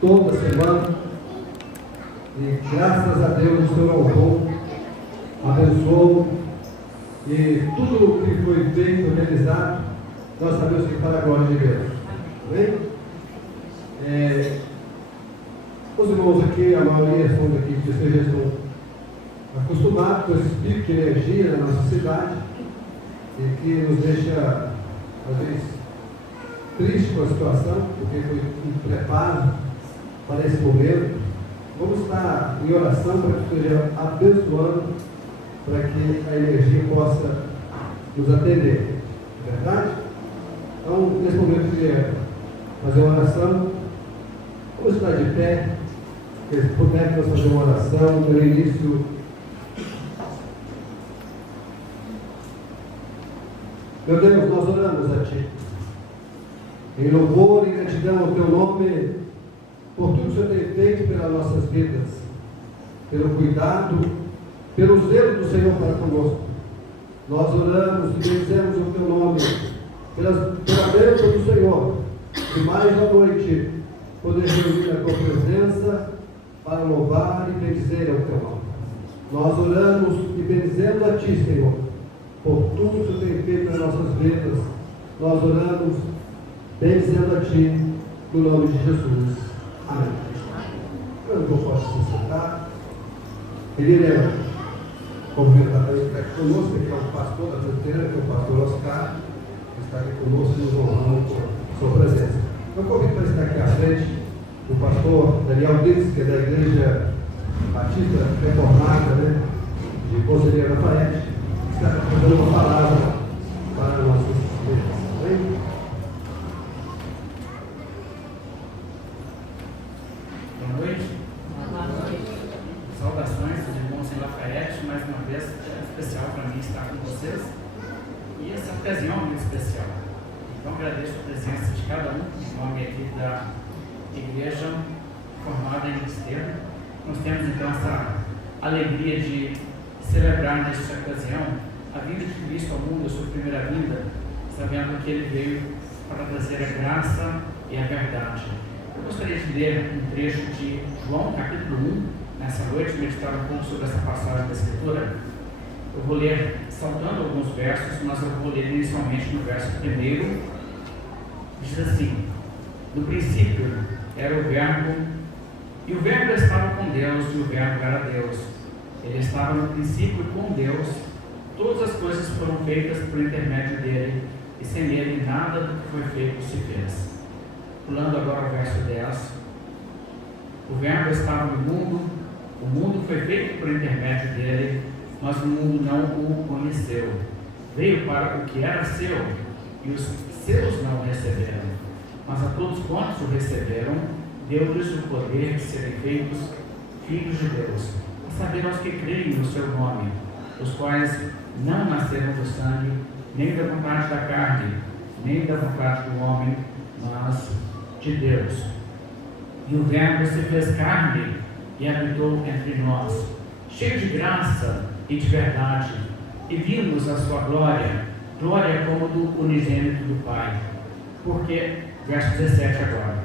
toda semana. E graças a Deus o Senhor honrou, abençoou, e tudo o que foi feito, realizado, nós sabemos que para a glória de Deus. Amém? Os irmãos aqui, a maioria são daqui de vocês estão acostumados com esse pico de energia na nossa cidade, e que nos deixa, às vezes, triste com a situação, porque foi um preparo para esse momento. Vamos estar em oração para que esteja abençoando, para que a energia possa nos atender. É verdade? Então, nesse momento, eu queria fazer uma oração. Vamos estar de pé. Se puder, nós fazer uma oração no início. Meu Deus, nós oramos a Ti, em louvor e gratidão ao Teu nome, por tudo que o Senhor tem feito pelas nossas vidas, pelo cuidado, pelo zelo do Senhor para conosco. Nós oramos e bendizemos o Teu nome, pela bênção do Senhor, e mais à noite poder reunir a Tua presença para louvar e bendizer o Teu nome. Nós oramos e bendizemos a Ti, Senhor, por tudo que o Senhor tem feito nas nossas vidas. Nós oramos bendizendo a Ti, no nome de Jesus. Amém. Eu não posso se sentar. Queria cumprimentar também que está aqui conosco, que é o pastor da fronteira, que é o pastor Oscar, que está aqui conosco e nos honrando com sua presença. Eu convido para estar aqui à frente o pastor Daniel Dix, que é da Igreja Batista Reformada, né, de Conselheiro Lafayette, que está dando uma palavra para nossas vidas. Amém? Boa noite. Saudações dos irmãos em Lafayette, mais uma vez é especial para mim estar com vocês, e essa ocasião é muito especial. Então agradeço a presença de cada um, em nome aqui da Igreja formada em Estevam. Nós temos então essa alegria de celebrar nesta ocasião a vinda de Cristo ao mundo, a sua primeira vinda, sabendo que Ele veio para trazer a graça e a verdade. Eu gostaria de ler um trecho de João, capítulo 1, nessa noite, meditar um pouco sobre essa passagem da Escritura. Eu vou ler, saltando alguns versos, mas eu vou ler inicialmente no verso 1. Diz assim: no princípio era o Verbo, e o Verbo estava com Deus, e o Verbo era Deus. Ele estava no princípio com Deus. Todas as coisas foram feitas por intermédio dele, e sem ele nada do que foi feito se fez. Pulando agora ao verso 10. O Verbo estava no mundo, o mundo foi feito por intermédio dele, mas o mundo não o conheceu. Veio para o que era seu, e os seus não o receberam. Mas a todos quantos o receberam, deu-lhes o poder de serem feitos filhos de Deus, a saber aos que creem no seu nome, os quais não nasceram do sangue, nem da vontade da carne, nem da vontade do homem, mas de Deus. E o Verbo se fez carne e habitou entre nós, cheio de graça e de verdade, e vimos a sua glória, glória como do unigênito do Pai. Porque, verso 17 agora,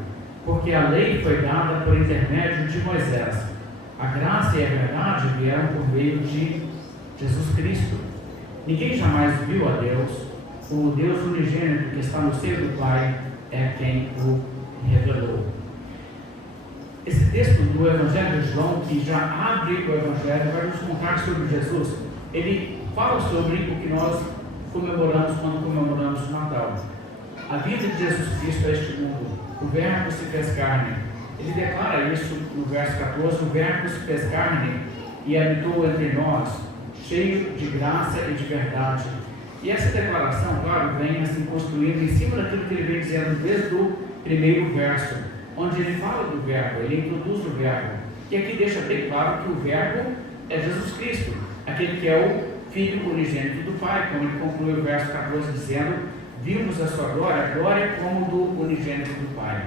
porque a lei foi dada por intermédio de Moisés, a graça e a verdade vieram por meio de Jesus Cristo. Ninguém jamais viu a Deus, o Deus unigênito que está no seio do Pai é quem o revelou. Esse texto do Evangelho de João, que já abre o Evangelho, vai nos contar sobre Jesus. Ele fala sobre o que nós comemoramos quando comemoramos o Natal. A vida de Jesus Cristo a este mundo. O Verbo se fez carne. Ele declara isso no verso 14: o Verbo se fez carne e habitou entre nós, cheio de graça e de verdade. E essa declaração, claro, vem assim construída em cima daquilo que ele vem dizendo desde o primeiro verso, onde ele fala do Verbo, ele introduz o Verbo. E aqui deixa bem claro que o Verbo é Jesus Cristo, aquele que é o Filho unigênito do Pai, como ele conclui o verso 14 dizendo: vimos a sua glória, glória como do unigênito do Pai.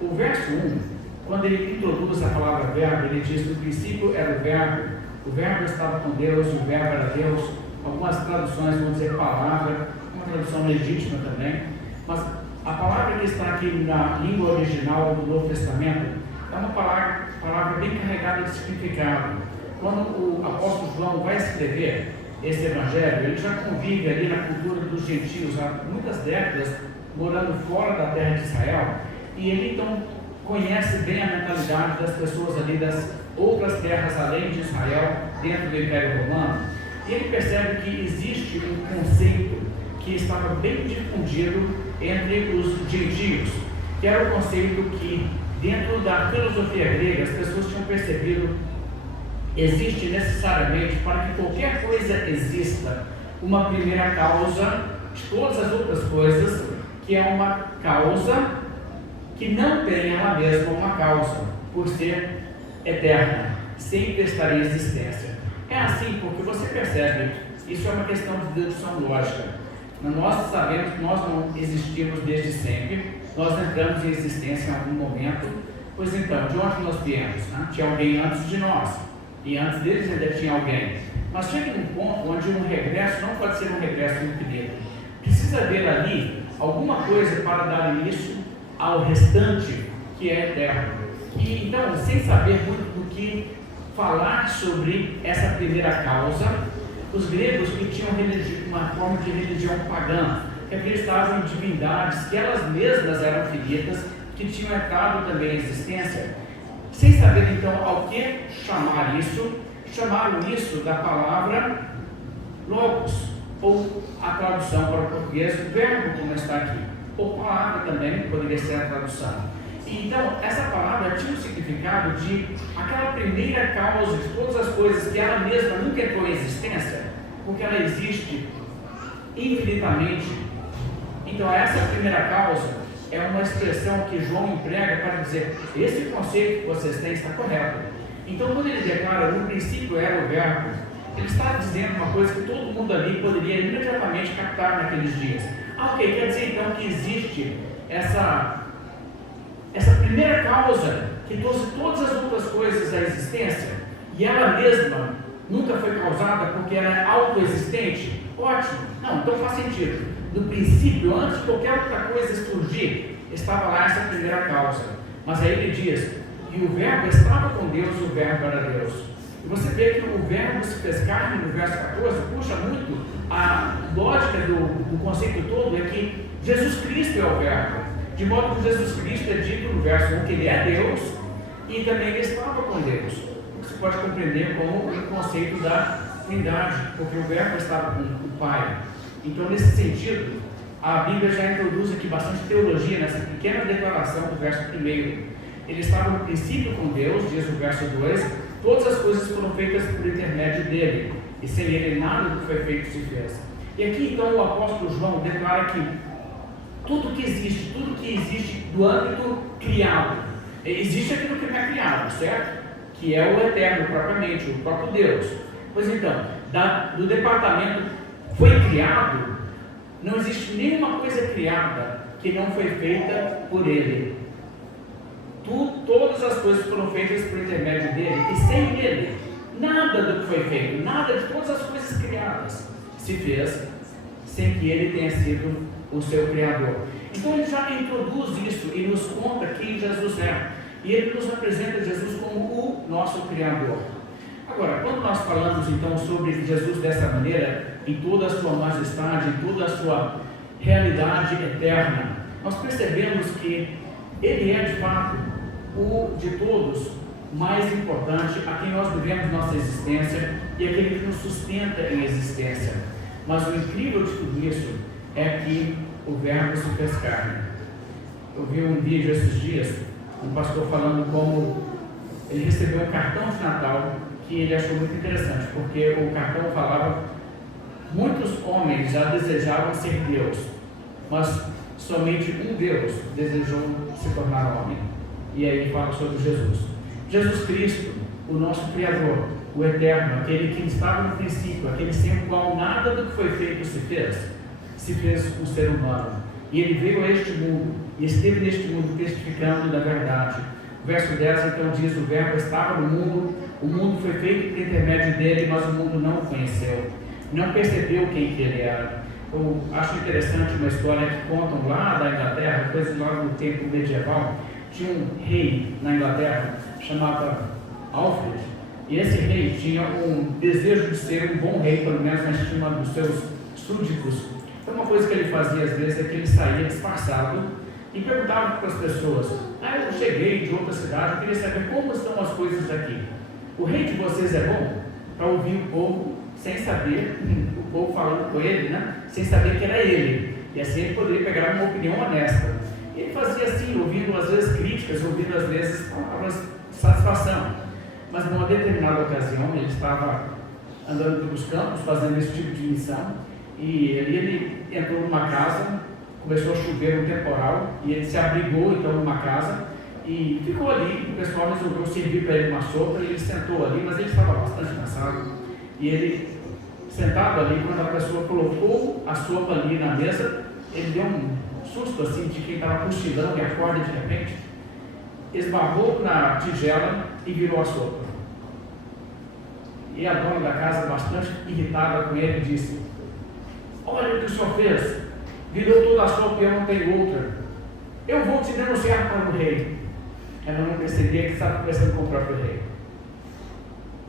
O verso 1, quando ele introduz a palavra Verbo, ele diz que no princípio era o Verbo estava com Deus, o Verbo era Deus. Algumas traduções vão dizer palavra, uma tradução legítima também, mas A palavra que está aqui na língua original do Novo Testamento é uma palavra bem carregada de significado. Quando o apóstolo João vai escrever esse evangelho, ele já convive ali na cultura dos gentios há muitas décadas, morando fora da terra de Israel, e ele então conhece bem a mentalidade das pessoas ali das outras terras além de Israel, dentro do Império Romano, e ele percebe que existe um conceito que estava bem difundido entre os gentios, que era o conceito que, dentro da filosofia grega, as pessoas tinham percebido: existe necessariamente, para que qualquer coisa exista, uma primeira causa de todas as outras coisas, que é uma causa que não tem ela mesma uma causa, por ser eterna, sempre estar em existência. É assim porque você percebe, isso é uma questão de dedução lógica. Nós sabemos que nós não existimos desde sempre, nós entramos em existência em algum momento, pois então, de onde nós viemos? Né? Tinha alguém antes de nós, e antes deles ainda tinha alguém. Mas chega num ponto onde um regresso não pode ser um regresso infinito. Precisa haver ali alguma coisa para dar início ao restante que é eterno. E então, sem saber muito do que falar sobre essa primeira causa, os gregos que tinham uma forma de religião pagã, que acreditavam em divindades que elas mesmas eram finitas, que tinham entrado também em existência, sem saber então ao que chamar isso, chamaram isso da palavra logos, ou a tradução para o português, verbo, como está aqui, ou palavra também poderia ser a tradução. Então, essa palavra tinha um significado de aquela primeira causa de todas as coisas que ela mesma nunca entrou em existência, porque ela existe infinitamente. Então, essa primeira causa é uma expressão que João emprega para dizer: esse conceito que vocês têm está correto. Então, quando ele declara no princípio era o verbo, ele está dizendo uma coisa que todo mundo ali poderia imediatamente captar naqueles dias. Ok, quer dizer então que existe essa primeira causa que trouxe todas as outras coisas à existência, e ela mesma nunca foi causada porque ela é autoexistente? Ótimo, não, então faz sentido. No princípio, antes de qualquer outra coisa surgir, estava lá essa primeira causa. Mas aí ele diz: e o verbo estava com Deus, o verbo era Deus. E você vê que o verbo se fez carne no verso 14, puxa muito a lógica do conceito todo, é que Jesus Cristo é o verbo. De modo que Jesus Cristo é dito no verso 1 que ele é Deus e também ele estava com Deus. Você pode compreender como o conceito da trindade, porque o verbo estava com o Pai. Então, nesse sentido, a Bíblia já introduz aqui bastante teologia nessa pequena declaração do verso 1. Ele estava no princípio com Deus, diz o verso 2, todas as coisas foram feitas por intermédio dele, e sem ele nada do que foi feito se fez. E aqui então o apóstolo João declara que tudo que existe do âmbito criado, existe aquilo que não é criado, certo? Que é o eterno propriamente, o próprio Deus. Pois então, do departamento foi criado, não existe nenhuma coisa criada que não foi feita por ele. Todas as coisas foram feitas por intermédio dele, e sem ele, nada do que foi feito, nada de todas as coisas criadas se fez sem que ele tenha sido o seu Criador. Então ele já introduz isso e nos conta quem Jesus é. E ele nos apresenta Jesus como o nosso Criador. Agora, quando nós falamos então sobre Jesus dessa maneira, em toda a sua majestade, em toda a sua realidade eterna, nós percebemos que ele é de fato o de todos mais importante, a quem nós vivemos nossa existência e aquele que nos sustenta em existência. Mas o incrível de tudo isso é que o verbo se fez carne. Eu vi um vídeo esses dias, um pastor falando como ele recebeu um cartão de Natal que ele achou muito interessante, porque o cartão falava: muitos homens já desejavam ser Deus, mas somente um Deus desejou se tornar homem. E aí fala sobre Jesus. Jesus Cristo, o nosso Criador, o Eterno, aquele que estava no princípio, aquele sem o qual nada do que foi feito se fez um ser humano. E ele veio a este mundo, e esteve neste mundo testificando da verdade. O verso 10 então diz: o verbo estava no mundo, o mundo foi feito por intermédio dele, mas o mundo não o conheceu, não percebeu quem que ele era. Eu acho interessante uma história que contam lá da Inglaterra, coisa lá no tempo medieval. Tinha um rei na Inglaterra chamado Alfred, e esse rei tinha um desejo de ser um bom rei, pelo menos na estima dos seus súditos. Então uma coisa que ele fazia às vezes é que ele saía disfarçado e perguntava para as pessoas: eu cheguei de outra cidade, eu queria saber como estão as coisas aqui. O rei de vocês é bom? Para ouvir o povo sem saber, o povo falando com ele, né? Sem saber que era ele, e assim ele poderia pegar uma opinião honesta. E ele fazia assim, ouvindo às vezes críticas, ouvindo às vezes palavras de satisfação. Mas numa determinada ocasião ele estava andando pelos campos fazendo esse tipo de missão, e ele entrou numa casa, começou a chover um temporal, e ele se abrigou então numa casa e ficou ali. O pessoal resolveu servir para ele uma sopa, e ele sentou ali, mas ele estava bastante cansado, e ele, sentado ali, quando a pessoa colocou a sopa ali na mesa, ele deu um susto assim de quem estava cochilando e acorda de repente, esbarrou na tigela e virou a sopa. E a dona da casa, bastante irritada com ele, disse: olha o que o senhor fez, virou toda a sopa e eu não tenho outra, eu vou te denunciar para o rei. Ela não percebia que estava conversando com o próprio rei.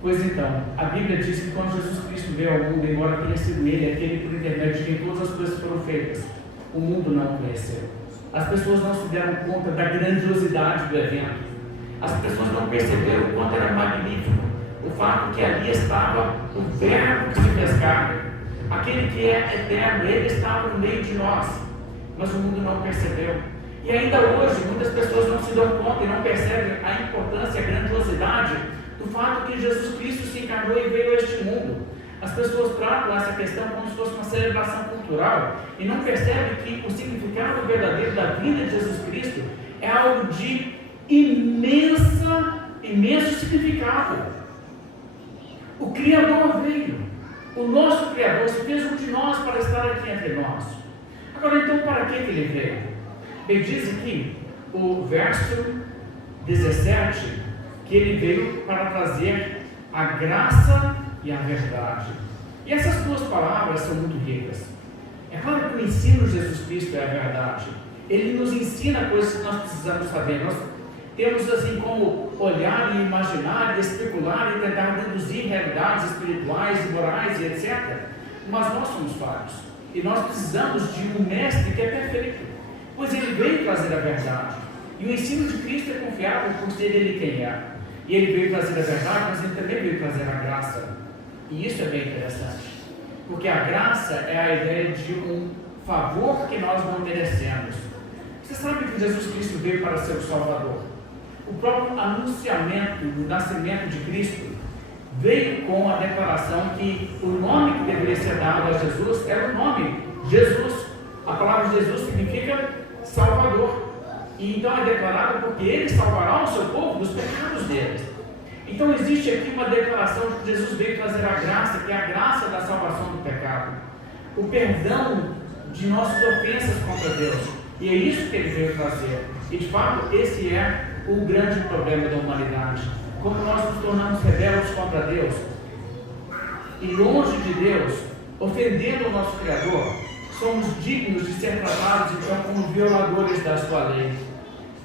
Pois então, a Bíblia diz que quando Jesus Cristo veio ao mundo, embora tenha sido ele aquele por intermédio de quem todas as coisas foram feitas, o mundo não o conheceu. As pessoas não se deram conta da grandiosidade do evento. As pessoas não perceberam o quanto era magnífico o fato que ali estava o Verbo que se fez carne, aquele que é eterno. Ele estava no meio de nós, mas o mundo não percebeu. E ainda hoje, muitas pessoas não se dão conta e não percebem a importância, a grandiosidade do fato que Jesus Cristo se encarnou e veio a este mundo. As pessoas tratam essa questão como se fosse uma celebração cultural e não percebem que o significado verdadeiro da vida de Jesus Cristo é algo de imenso significado. O Criador veio, o nosso Criador se fez um de nós para estar aqui entre nós. Agora então, para que ele veio? Bem, diz aqui o verso 17 que ele veio para trazer a graça e a verdade. E essas duas palavras são muito ricas. É claro que o ensino de Jesus Cristo é a verdade. Ele nos ensina coisas que nós precisamos saber. Nós temos assim como olhar e imaginar e especular e tentar deduzir realidades espirituais e morais e etc. Mas nós somos falhos. E nós precisamos de um mestre que é perfeito, pois ele veio trazer a verdade. E o ensino de Cristo é confiável por ser ele quem é. E ele veio trazer a verdade, mas ele também veio trazer a graça. E isso é bem interessante, porque a graça é a ideia de um favor que nós não merecemos. Você sabe que Jesus Cristo veio para ser o Salvador. O próprio anunciamento do nascimento de Cristo veio com a declaração que o nome que deveria ser dado a Jesus era o nome Jesus. A palavra Jesus significa Salvador. E então é declarado porque ele salvará o seu povo dos pecados deles. Então existe aqui uma declaração de que Jesus veio trazer a graça, que é a graça da salvação do pecado, o perdão de nossas ofensas contra Deus. E é isso que ele veio trazer. E de fato esse é o grande problema da humanidade. Como nós nos tornamos rebeldes contra Deus e longe de Deus, ofendendo o nosso Criador, somos dignos de ser tratados então como violadores da sua lei.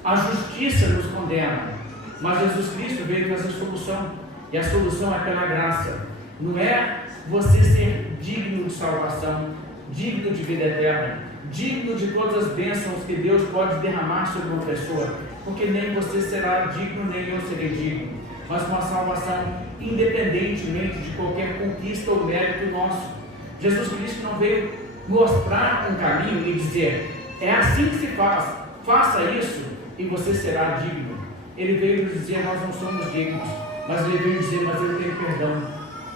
A justiça nos condena, mas Jesus Cristo veio trazer solução, e a solução é pela graça. Não é você ser digno de salvação, digno de vida eterna, digno de todas as bênçãos que Deus pode derramar sobre uma pessoa, porque nem você será digno, nem eu serei digno, mas uma salvação independentemente de qualquer conquista ou mérito nosso. Jesus Cristo não veio mostrar um caminho e dizer: é assim que se faz, faça isso e você será digno. Ele veio nos dizer: nós não somos dignos, mas ele veio dizer: mas eu tenho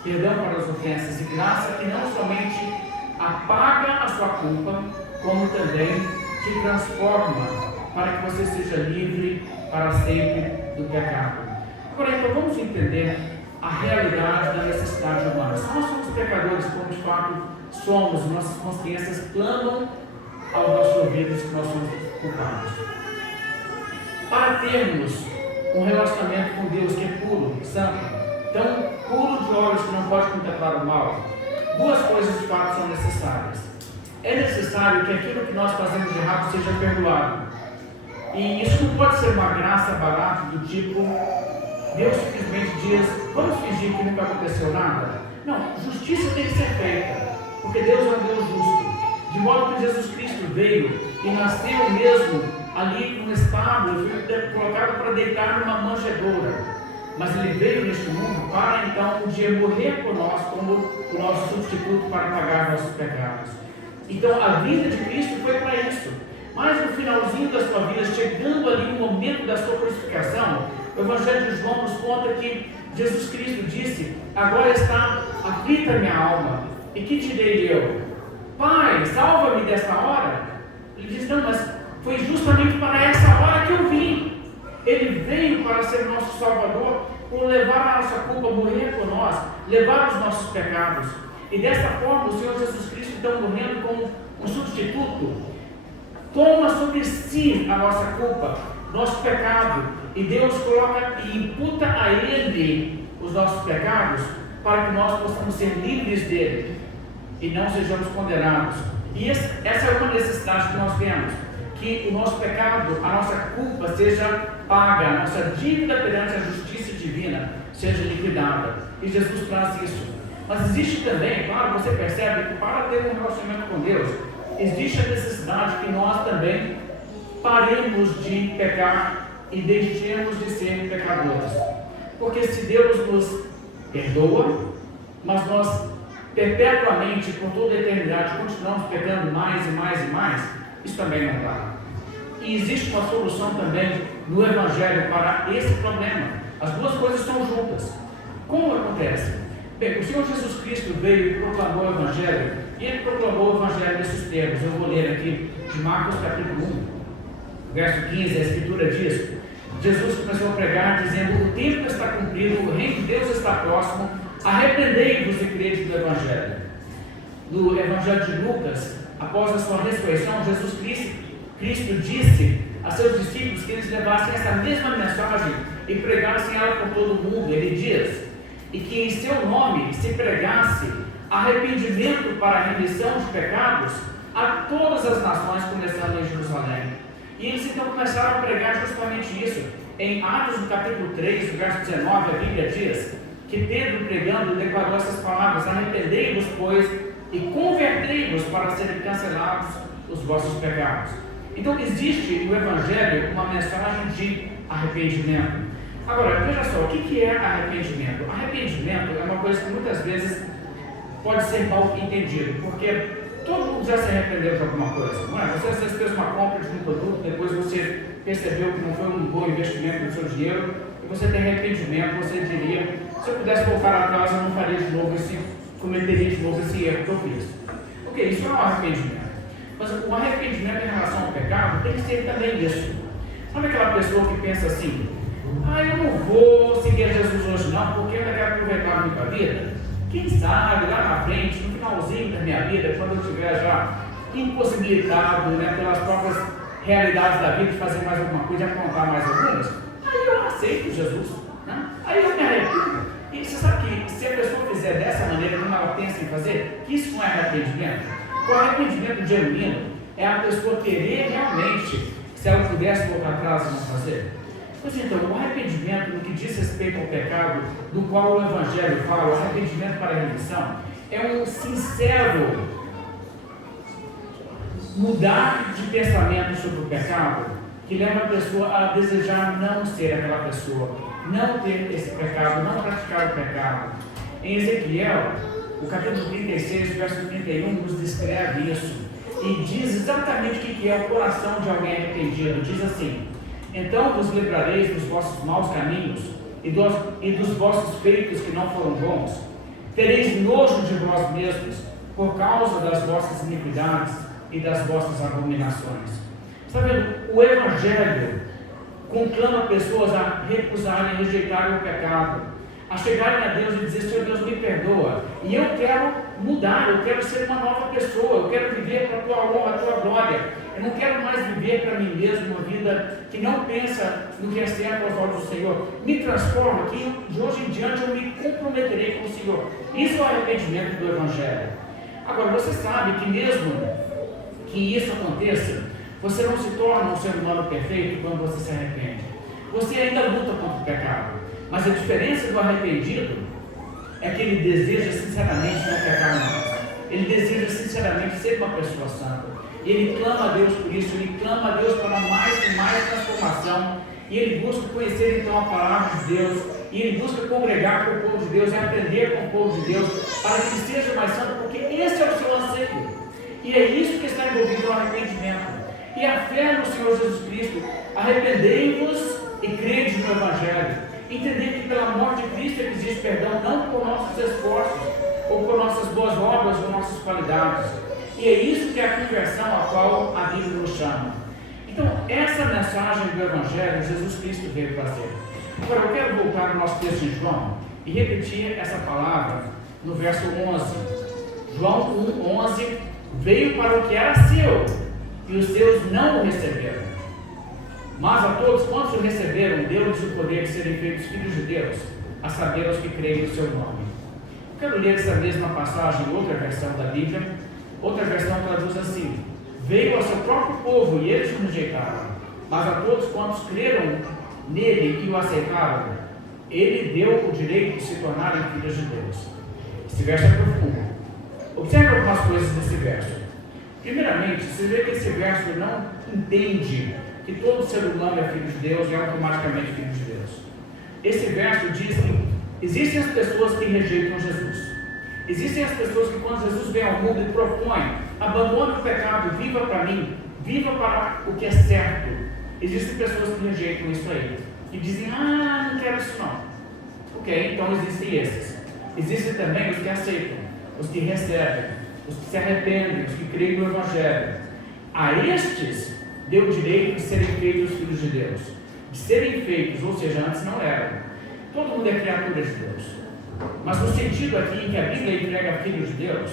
perdão para as ofensas, e graça que não somente apaga a sua culpa, como também te transforma para que você seja livre para sempre do pecado. Agora então vamos entender a realidade da necessidade humana. Se nós somos pecadores, como de fato somos, nossas consciências clamam aos nossos ouvidos que nós somos culpados. Para termos um relacionamento com Deus que é puro, santo, tão puro de olhos que não pode contemplar o mal, duas coisas de fato são necessárias. é necessário que aquilo que nós fazemos de errado seja perdoado. E isso não pode ser uma graça barata do tipo, Deus simplesmente diz, vamos fingir que nunca aconteceu nada? Não, justiça tem que ser feita, porque Deus é um Deus justo. De modo que Jesus Cristo veio e nasceu mesmo ali no estábulo, foi colocado para deitar numa manjedoura. Mas ele veio neste mundo para então um dia morrer por nós como o nosso substituto para pagar nossos pecados. Então a vida de Cristo foi para isso. Mas no finalzinho da sua vida, chegando ali no momento da sua crucificação, o Evangelho de João nos conta que Jesus Cristo disse: agora está aflita a minha alma, e que te direi eu? Pai, salva-me desta hora. Ele diz: não, mas foi justamente para essa hora que eu vim. Ele veio para ser nosso Salvador, por levar a nossa culpa, morrer por nós, levar os nossos pecados. E dessa forma o Senhor Jesus Cristo, então, morrendo como um substituto, toma sobre si a nossa culpa, nosso pecado, e Deus coloca e imputa a Ele os nossos pecados, para que nós possamos ser livres dele e não sejamos condenados. E essa é uma necessidade que nós temos, que o nosso pecado, a nossa culpa seja paga, a nossa dívida perante a justiça divina seja liquidada. E Jesus traz isso. Mas existe também, claro, você percebe que para ter um relacionamento com Deus, existe a necessidade que nós também paremos de pecar e deixemos de ser pecadores. Porque se Deus nos perdoa, mas nós perpetuamente, por toda a eternidade, continuamos pecando mais e mais e mais, isso também não dá. E existe uma solução também no Evangelho para esse problema. As duas coisas estão juntas. Como acontece? Bem, o Senhor Jesus Cristo veio e proclamou o Evangelho, e Ele proclamou o Evangelho nesses termos. Eu vou ler aqui de Marcos capítulo 1, verso 15, a Escritura diz: Jesus começou a pregar dizendo: o tempo está cumprido, o reino de Deus está próximo, arrependei-vos e crede no Evangelho. No Evangelho de Lucas, após a sua ressurreição, Jesus Cristo disse a seus discípulos que eles levassem essa mesma mensagem e pregassem ela por todo o mundo. Ele diz: e que em seu nome se pregasse arrependimento para a remissão de pecados a todas as nações, começando em Jerusalém. E eles então começaram a pregar justamente isso. Em Atos, no capítulo 3, no verso 19, a Bíblia diz que Pedro, pregando, declarou essas palavras: arrependei-vos, pois, e convertei-vos para serem cancelados os vossos pecados. Então existe no Evangelho uma mensagem de arrependimento. Agora, veja só, o que é arrependimento? Arrependimento é uma coisa que muitas vezes pode ser mal entendido, porque todo mundo já se arrependeu de alguma coisa, não é? Você às vezes fez uma compra de um produto, depois você percebeu que não foi um bom investimento do seu dinheiro, e você tem arrependimento, você diria: se eu pudesse voltar atrás, eu não faria de novo cometeria de novo esse erro que eu fiz. Ok, isso é um arrependimento. Mas o arrependimento em relação ao pecado tem que ser também isso. Sabe aquela pessoa que pensa assim: eu não vou seguir Jesus hoje não, porque eu quero aproveitar a minha vida. Quem sabe lá na frente, no finalzinho da minha vida, quando eu estiver já impossibilitado, pelas próprias realidades da vida, de fazer mais alguma coisa, de aprontar mais algumas, aí eu aceito Jesus, né? Aí eu me arrependo. E você sabe que se a pessoa fizer dessa maneira, como ela pensa em fazer, que isso não é arrependimento? O arrependimento genuíno é a pessoa querer realmente, se ela pudesse voltar atrás e não fazer. Pois então, o arrependimento no que diz respeito ao pecado, do qual o Evangelho fala, o arrependimento para a remissão, é um sincero mudar de pensamento sobre o pecado, que leva a pessoa a desejar não ser aquela pessoa, não ter esse pecado, não praticar o pecado. Em Ezequiel, o capítulo 36, verso 31, nos descreve isso e diz exatamente o que é o coração de alguém arrependido. Diz assim: então vos livrareis dos vossos maus caminhos e dos vossos feitos que não foram bons. Tereis nojo de vós mesmos por causa das vossas iniquidades e das vossas abominações. Está vendo? O Evangelho conclama pessoas a recusarem e rejeitarem o pecado, a chegarem a Deus e dizer: Senhor Deus, me perdoa, e eu quero mudar, eu quero ser uma nova pessoa, eu quero viver para a tua honra, a tua glória, eu não quero mais viver para mim mesmo uma vida que não pensa no que é certo aos olhos do Senhor. Me transforma, que de hoje em diante eu me comprometerei com o Senhor. Isso é o arrependimento do Evangelho. Agora, você sabe que mesmo que isso aconteça, você não se torna um ser humano perfeito quando você se arrepende. Você ainda luta contra o pecado, mas a diferença do arrependido é que ele deseja sinceramente não pecar mais. Ele deseja sinceramente ser uma pessoa santa. E ele clama a Deus por isso, ele clama a Deus para mais e mais transformação. E ele busca conhecer então a palavra de Deus. E ele busca congregar com o povo de Deus e aprender com o povo de Deus para que ele seja mais santo, porque esse é o seu anseio. E é isso que está envolvido no arrependimento. E a fé no Senhor Jesus Cristo. Arrependei-vos e crede no Evangelho. Entender que pela morte de Cristo existe perdão, não por nossos esforços, ou por nossas boas obras, ou nossas qualidades. E é isso que é a conversão a qual a Bíblia nos chama. Então, essa mensagem do Evangelho, Jesus Cristo veio trazer. Agora, eu quero voltar ao nosso texto de João e repetir essa palavra no verso 11. João 1:11, veio para o que era seu, e os seus não o receberam. Mas a todos quantos o receberam, deu-lhes o poder de serem feitos filhos de Deus, a saber os que creem no seu nome. Eu quero ler essa mesma passagem em outra versão da Bíblia. Outra versão traduz assim: veio ao seu próprio povo e eles o rejeitaram, mas a todos quantos creram nele e o aceitaram, ele deu o direito de se tornarem filhos de Deus. Esse verso é profundo. Observe algumas coisas desse verso. Primeiramente, você vê que esse verso não entende que todo ser humano é filho de Deus e é automaticamente filho de Deus. Esse verso diz que existem as pessoas que rejeitam Jesus. Existem as pessoas que quando Jesus vem ao mundo e propõe, abandone o pecado, viva para mim, viva para o que é certo. Existem pessoas que rejeitam isso aí e dizem, não quero isso não. Ok, então existem esses. Existem também os que aceitam, os que recebem, os que se arrependem, os que creem no Evangelho. A estes deu o direito de serem feitos filhos de Deus. De serem feitos, ou seja, antes não eram. Todo mundo é criatura de Deus. Mas no sentido aqui em que a Bíblia entrega filhos de Deus,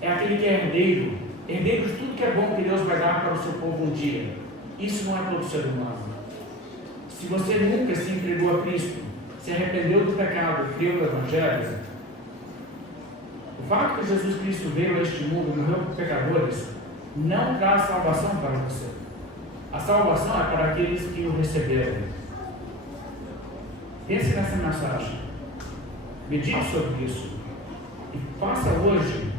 é aquele que é herdeiro, herdeiro de tudo que é bom que Deus vai dar para o seu povo um dia. Isso não é todo ser humano. Se você nunca se entregou a Cristo, se arrependeu do pecado, creu no Evangelho, o fato que Jesus Cristo veio a este mundo, morreu por pecadores, não traz salvação para você. A salvação é para aqueles que o receberam. Pense nessa mensagem. Medite sobre isso. E faça hoje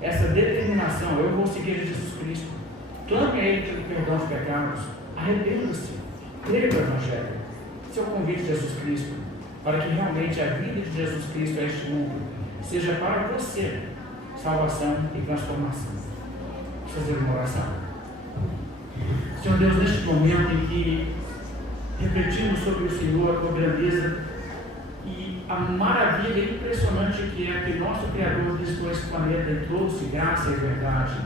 essa determinação. Eu vou seguir Jesus Cristo. Clame a Ele pelo perdão dos pecados. Arrependa-se. Creia no Evangelho. Esse é o convite de Jesus Cristo. Para que realmente a vida de Jesus Cristo a este mundo seja para você salvação e transformação. Vamos fazer uma oração. Senhor Deus, neste momento em que refletimos sobre o Senhor, a tua grandeza e a maravilha impressionante que é que nosso Criador dispôs esse planeta e trouxe graça e verdade.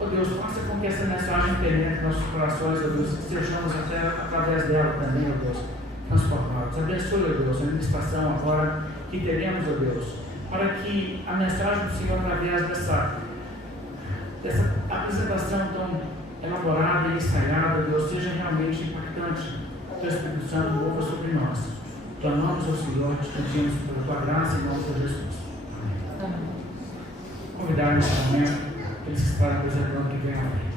Ó Deus, faça com que essa mensagem penetre nossos corações, ó Deus, que sejamos até através dela também, ó Deus, transformados. Abençoe, ó Deus, a ministração agora que teremos, ó Deus, para que a mensagem do Senhor, através dessa apresentação tão elaborada e ensaiada, Deus, seja realmente impactante. O Teu Espírito Santo mova sobre nós. Clamamos ao Senhor, te pedimos pela Tua graça em nome de Jesus. Amém. Convidar nesse momento aqueles que estarem apresentando que venham aqui.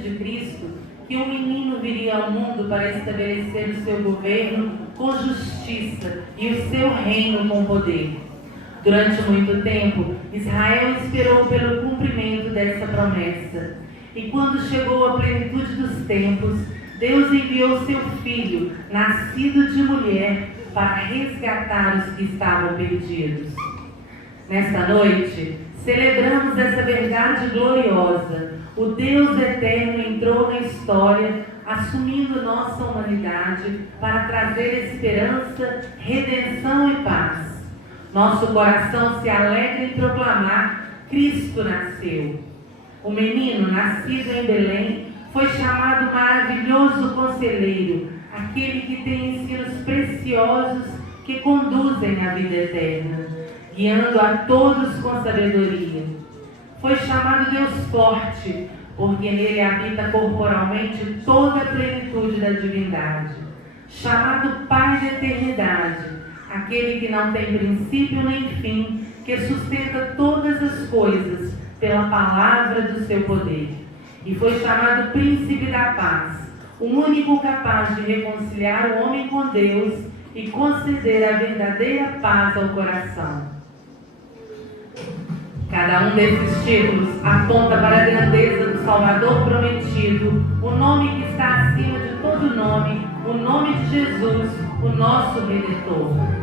de Cristo que um menino viria ao mundo para estabelecer o seu governo com justiça e o seu reino com poder. Durante muito tempo, Israel esperou pelo cumprimento dessa promessa. E quando chegou a plenitude dos tempos, Deus enviou seu Filho, nascido de mulher, para resgatar os que estavam perdidos. Nesta noite, celebramos essa verdade gloriosa. O Deus eterno entrou na história, assumindo nossa humanidade para trazer esperança, redenção e paz. Nosso coração se alegra em proclamar: Cristo nasceu. O menino, nascido em Belém, foi chamado Maravilhoso Conselheiro, aquele que tem ensinos preciosos que conduzem à vida eterna, guiando a todos com sabedoria. Foi chamado Deus Forte, porque nele habita corporalmente toda a plenitude da divindade. Chamado Pai da Eternidade, aquele que não tem princípio nem fim, que sustenta todas as coisas pela palavra do seu poder. E foi chamado Príncipe da Paz, o único capaz de reconciliar o homem com Deus e conceder a verdadeira paz ao coração. Cada um desses títulos aponta para a grandeza do Salvador prometido, o nome que está acima de todo nome, o nome de Jesus, o nosso Redentor.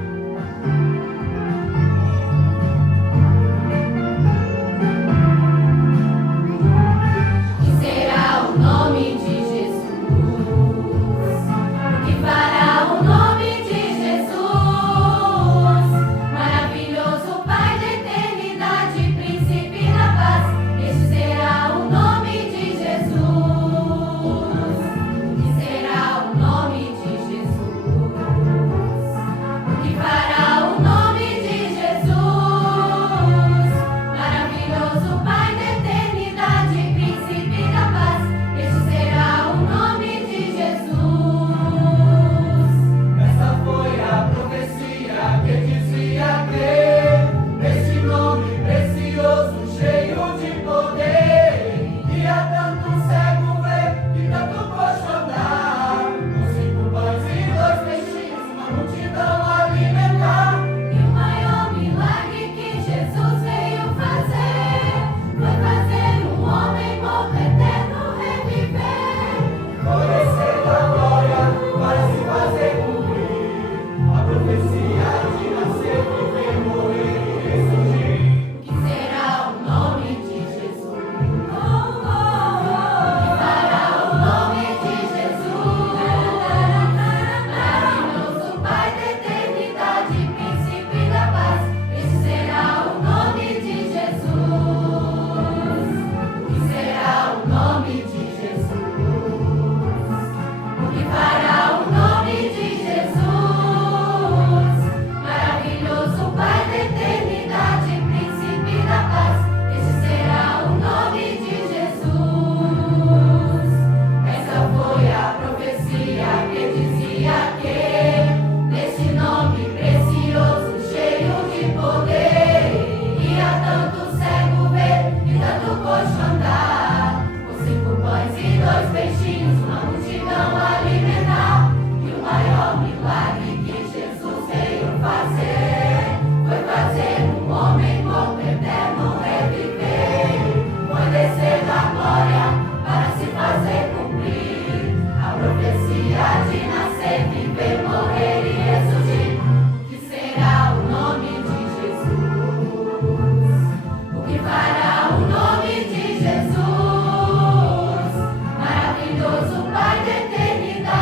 Pai da eternidade.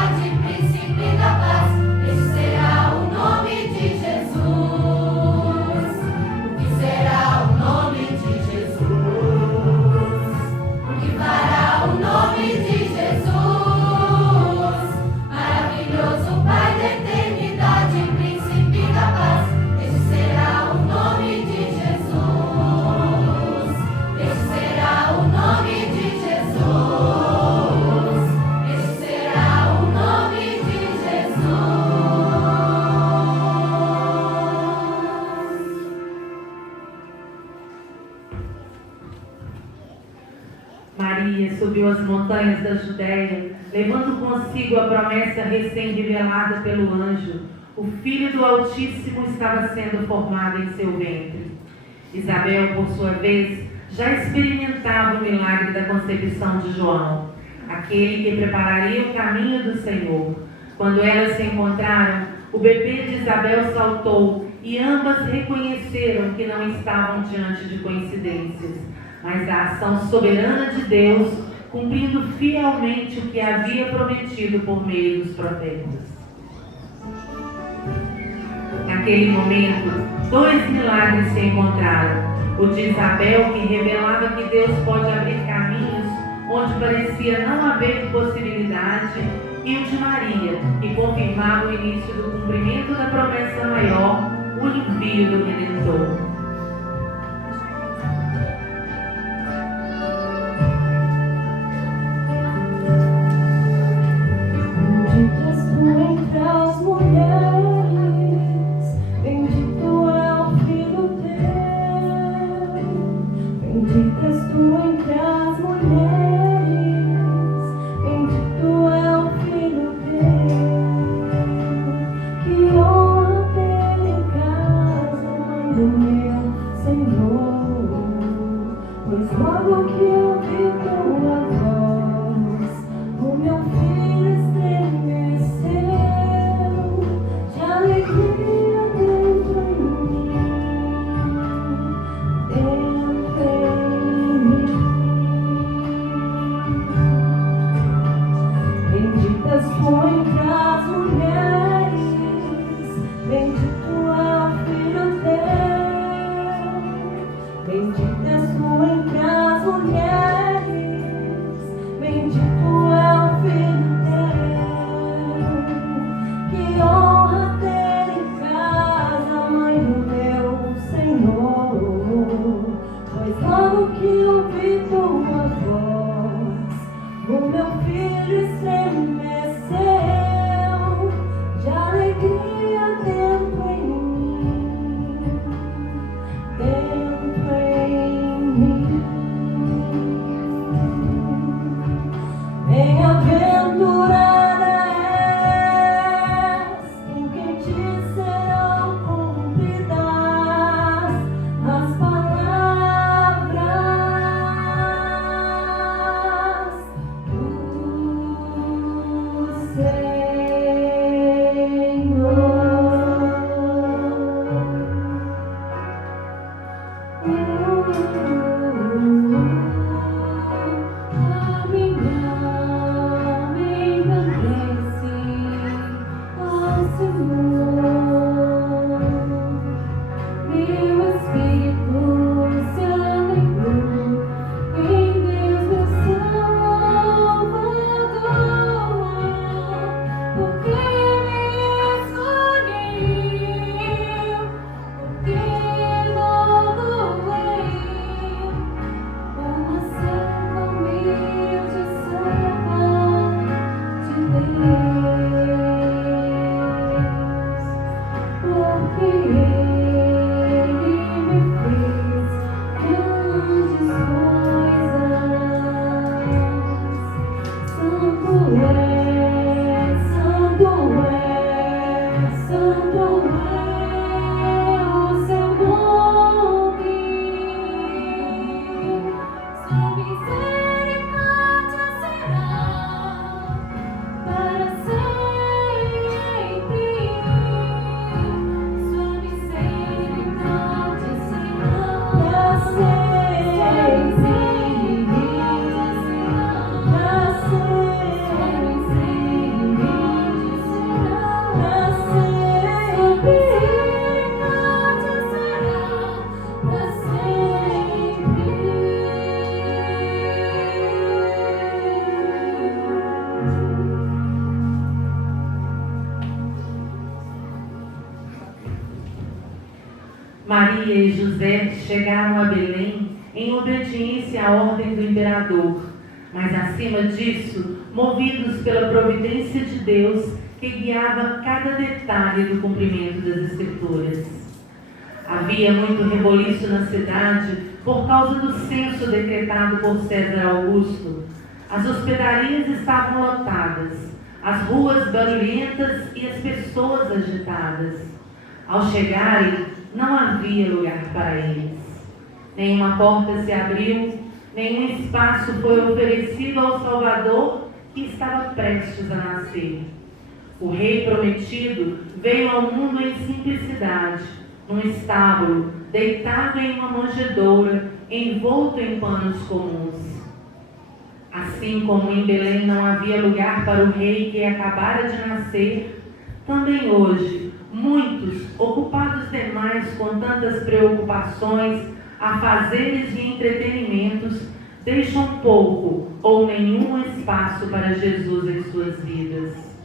terras da Judéia, levando consigo a promessa recém-revelada pelo anjo. O Filho do Altíssimo estava sendo formado em seu ventre. Isabel, por sua vez, já experimentava o milagre da concepção de João, aquele que prepararia o caminho do Senhor. Quando elas se encontraram, o bebê de Isabel saltou e ambas reconheceram que não estavam diante de coincidências, mas da ação soberana de Deus, cumprindo fielmente o que havia prometido por meio dos profetas. Naquele momento, 2 milagres se encontraram. O de Isabel, que revelava que Deus pode abrir caminhos onde parecia não haver possibilidade, e o de Maria, que confirmava o início do cumprimento da promessa maior, o envio do Redentor. Maria e José chegaram a Belém em obediência à ordem do imperador, mas acima disso, movidos pela providência de Deus que guiava cada detalhe do cumprimento das Escrituras. Havia muito reboliço na cidade por causa do censo decretado por César Augusto. As hospedarias estavam lotadas, as ruas barulhentas e as pessoas agitadas. Ao chegarem, não havia lugar para eles. Nenhuma porta se abriu, nenhum espaço foi oferecido ao Salvador que estava prestes a nascer. O Rei prometido veio ao mundo em simplicidade, num estábulo, deitado em uma manjedoura, envolto em panos comuns. Assim como em Belém não havia lugar para o rei que acabara de nascer, também hoje, muitos, ocupados demais com tantas preocupações, afazeres e entretenimentos, deixam pouco ou nenhum espaço para Jesus em suas vidas.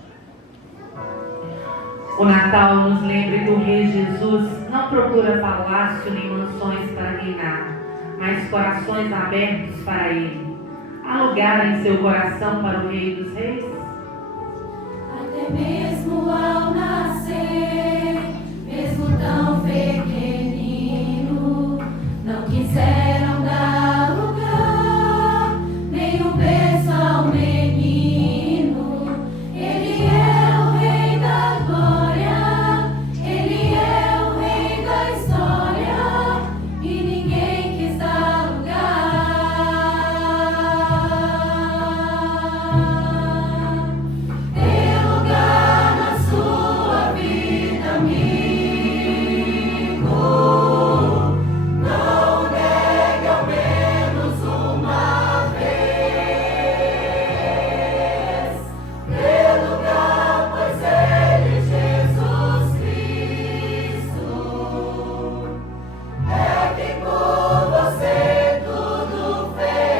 O Natal nos lembra que o Rei Jesus não procura palácio nem mansões para reinar, mas corações abertos para Ele. Há lugar em seu coração para o Rei dos Reis? Até mesmo ao nascer, mesmo tão pequenino, não quiseram dar lugar, nem um berço ao menino. Ele é o Rei da glória, Ele é o Rei da história, e ninguém quis dar lugar. Dê lugar na sua vida, amigo. Não negue ao menos uma vez. Dê lugar, pois Ele, Jesus Cristo, é quem por você tudo fez.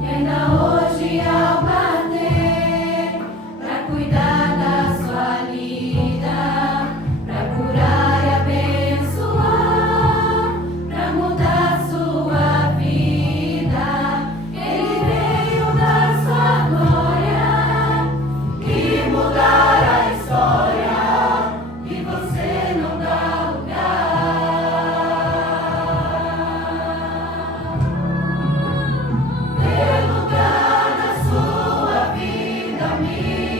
E ainda hoje ao bater, pra cuidar da sua vida, pra curar e abençoar, pra mudar sua vida, Ele veio dar sua glória e mudar a história, e você não dá lugar. Dê lugar na sua vida, amigo.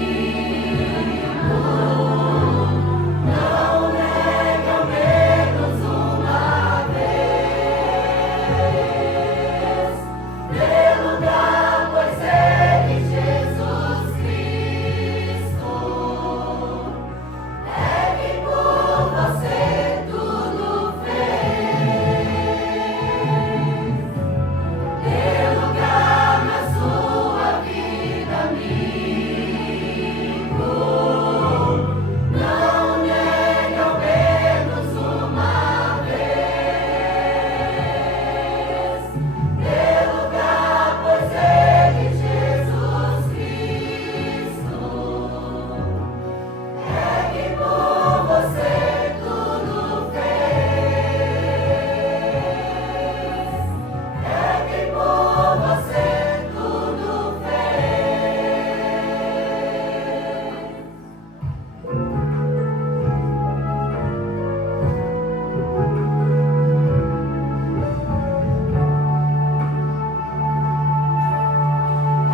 Não negue ao menos uma vez. Dê lugar, pois Ele, Jesus Cristo, é quem por você tudo fez. Dê lugar na sua vida, amigo. Não negue ao menos uma vez. Dê lugar, pois Ele, Jesus Cristo, é quem por você tudo fez. É quem por você tudo fez.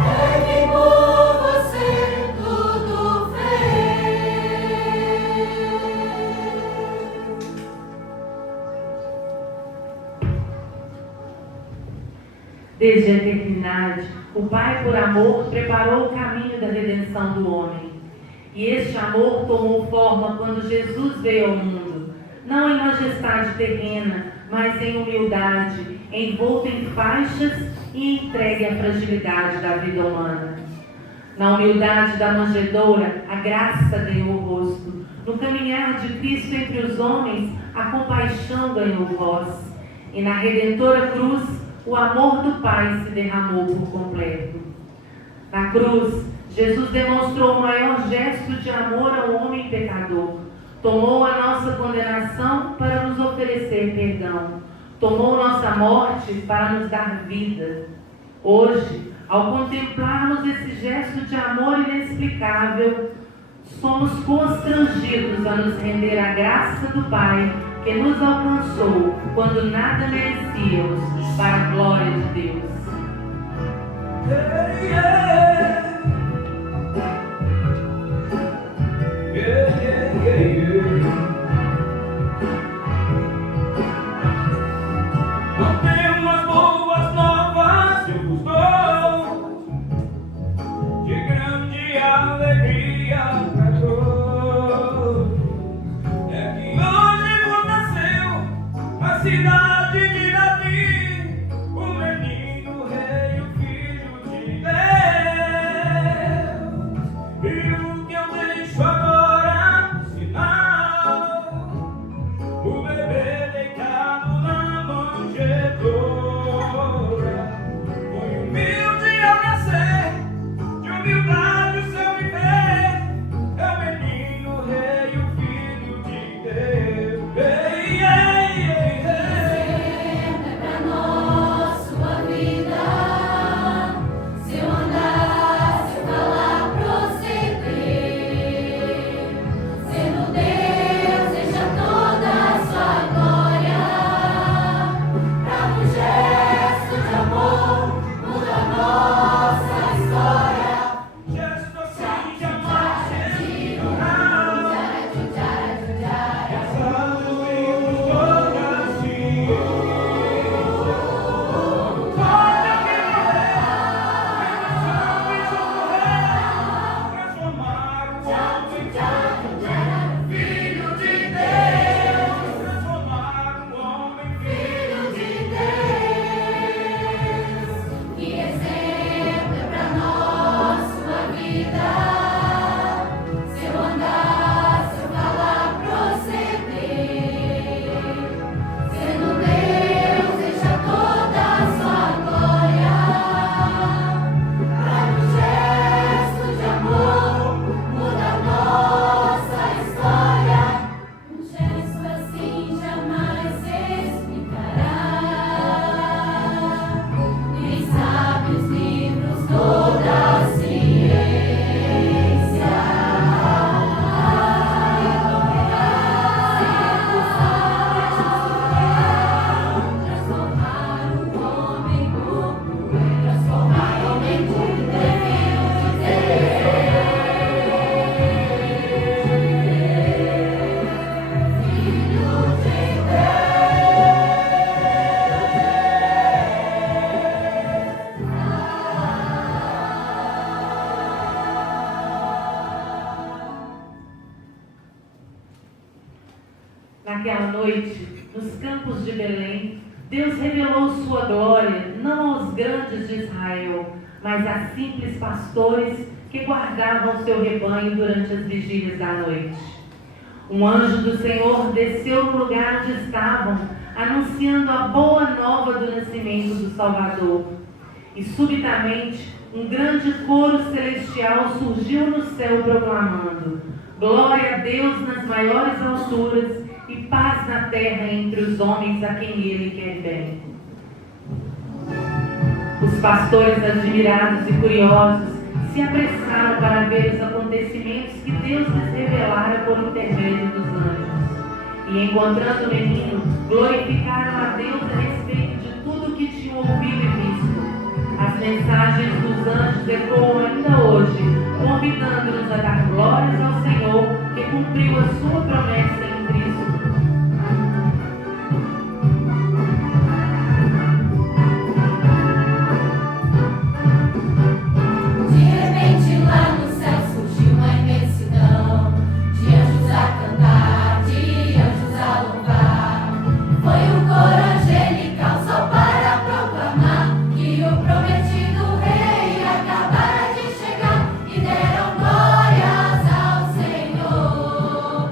É quem por você tudo fez. Desde a eternidade, o Pai, por amor, preparou o caminho da redenção do homem. E este amor tomou forma quando Jesus veio ao mundo, não em majestade terrena, mas em humildade, envolto em faixas e entregue à fragilidade da vida humana. Na humildade da manjedoura, a graça ganhou o rosto. No caminhar de Cristo entre os homens, a compaixão ganhou voz. E na redentora cruz, o amor do Pai se derramou por completo. Na cruz, Jesus demonstrou o maior gesto de amor ao homem pecador. Tomou a nossa condenação para nos oferecer perdão. Tomou nossa morte para nos dar vida. Hoje, Ao contemplarmos esse gesto de amor inexplicável, somos constrangidos a nos render à graça do Pai que nos alcançou quando nada merecíamos, para a glória de Deus. Temos boas novas, eu vos dou, de grande alegria pra todos. É que hoje vos nasceu a cidade de Davi, o menino rei, o filho de Deus. E o que eu deixo agora, sinal, o bebê deitado na manjedoura. Foi humilde ao nascer, de humildade o seu viver. É o menino rei, o filho de Deus. Ei, ei, ei, ei. É pra nós sua vida, seu andar, seu falar, proceder. Sendo Deus, deixa toda a sua glória. Pra um gesto de amor, muda a nossa história. Gesto assim jamais residuará. Passado em toda a ciência. Pode alguém morrer, emoção e socorrer, transformar o homem filho de Deus. Transformar o homem filho de Deus. Que exemplo é pra nós sua vida, seu andar, seu falar, proceder. Sendo Deus, deixa toda a sua glória. Para um gesto de amor, muda a nossa história. Um gesto assim jamais se explicará. Nem sabe os livros toda a ciência. Transformar o homem burro, transformar o homem burro em filho de Deus. Filho de Naquela noite, nos campos de Belém, Deus revelou sua glória não aos grandes de Israel, mas a simples pastores que guardavam seu rebanho durante as vigílias da noite. Um anjo do Senhor desceu no lugar onde estavam, anunciando a boa nova do nascimento do Salvador. E subitamente, um grande coro celestial surgiu no céu proclamando: glória a Deus nas maiores alturas e paz na terra entre os homens a quem Ele quer bem. Os pastores, admirados e curiosos, se apressaram para ver os acontecimentos que Deus lhes revelara por intermédio dos anjos. E encontrando o menino, glorificaram a Deus a respeito de tudo o que tinham ouvido e visto. As mensagens dos anjos ecoam ainda hoje, convidando-nos a dar glórias ao Senhor, que cumpriu a sua promessa em Cristo. De repente lá no céu surgiu uma imensidão de anjos a cantar, de anjos a louvar. Foi o coro angelical só para proclamar que o prometido rei acabara de chegar. E deram glórias ao Senhor.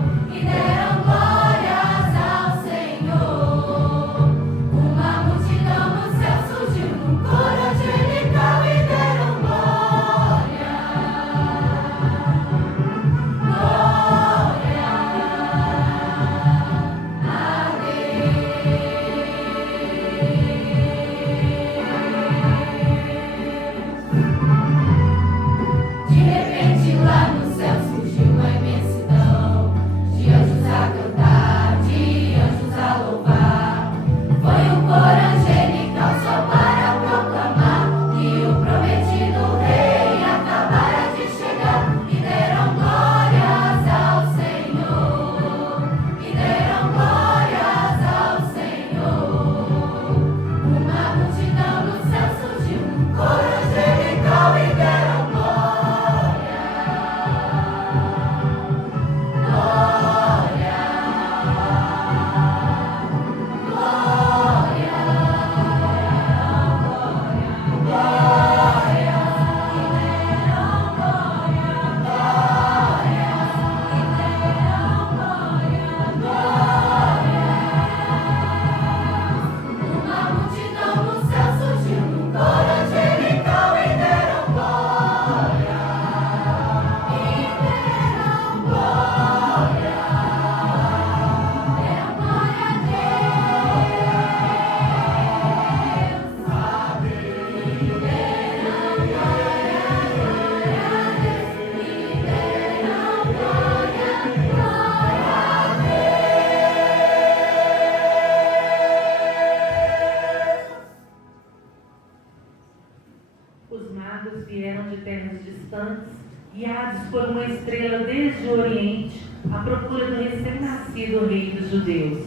uma estrela desde o Oriente à procura do recém-nascido rei dos judeus.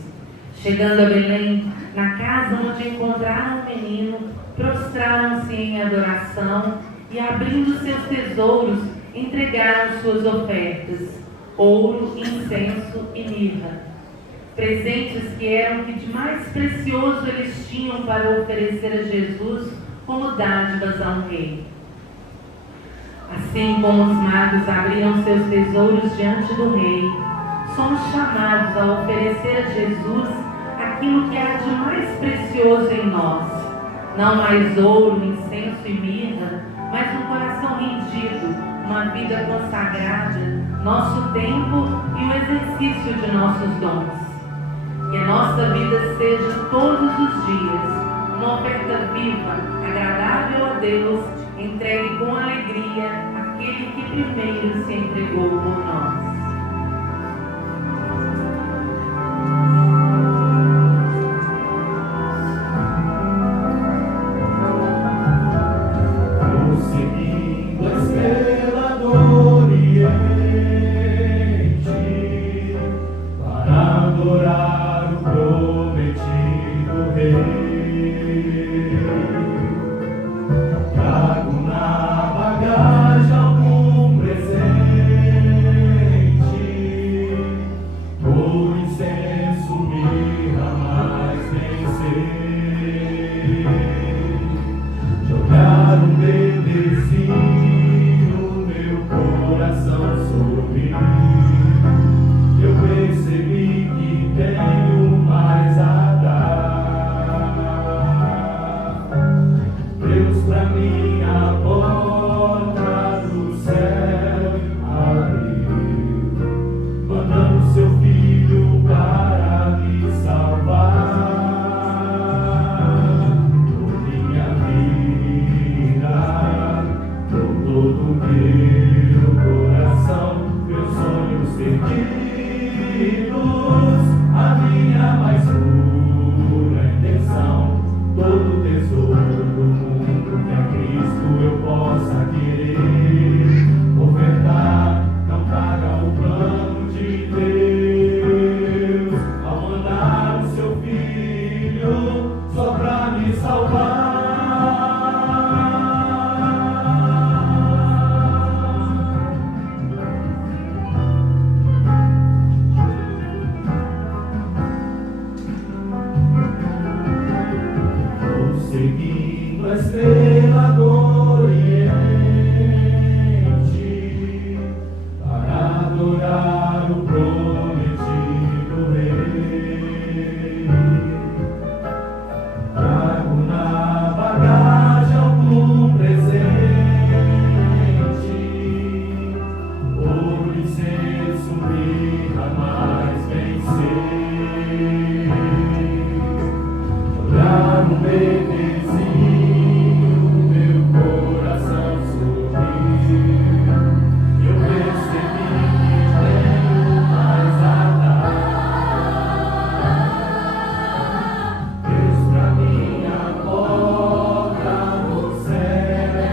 Chegando a Belém, na casa onde encontraram o menino, prostraram-se em adoração e, abrindo seus tesouros, entregaram suas ofertas, ouro, incenso e mirra. Presentes que eram o que de mais precioso eles tinham para oferecer a Jesus como dádivas a um rei. Assim como os magos abriram seus tesouros diante do rei, somos chamados a oferecer a Jesus aquilo que há de mais precioso em nós. Não mais ouro, incenso e mirra, mas um coração rendido, uma vida consagrada, nosso tempo e o exercício de nossos dons. Que a nossa vida seja todos os dias uma oferta viva, agradável a Deus, entregue com alegria àquele que primeiro se entregou por nós. Seguindo a estrela do Oriente, para adorar o prometido Rei. Trago na bagagem algum presente, ouro, incenso, mirra, mais nem sei. Jogar um bebezinho, meu coração sorri. Eu percebi que tenho mais a dar. Deus pra mim a porta do céu abriu, mandando seu filho para me salvar. Por minha vida, por todo o meu coração, meus sonhos perdidos, a minha mais pura intenção, todo tesouro do mundo que a Cristo eu possa querer. Ofertar não paga o plano de Deus, ao mandar o seu filho só pra me salvar. Vou seguindo a estrela do Oriente, para adorar o prometido Rei. Trago na bagagem algum presente, ouro, incenso, mirra, mais bem sei. Jogar um bebezinho, meu coração sorriu. Eu percebi que tenho mais a dar. Deus pra mim a porta do céu,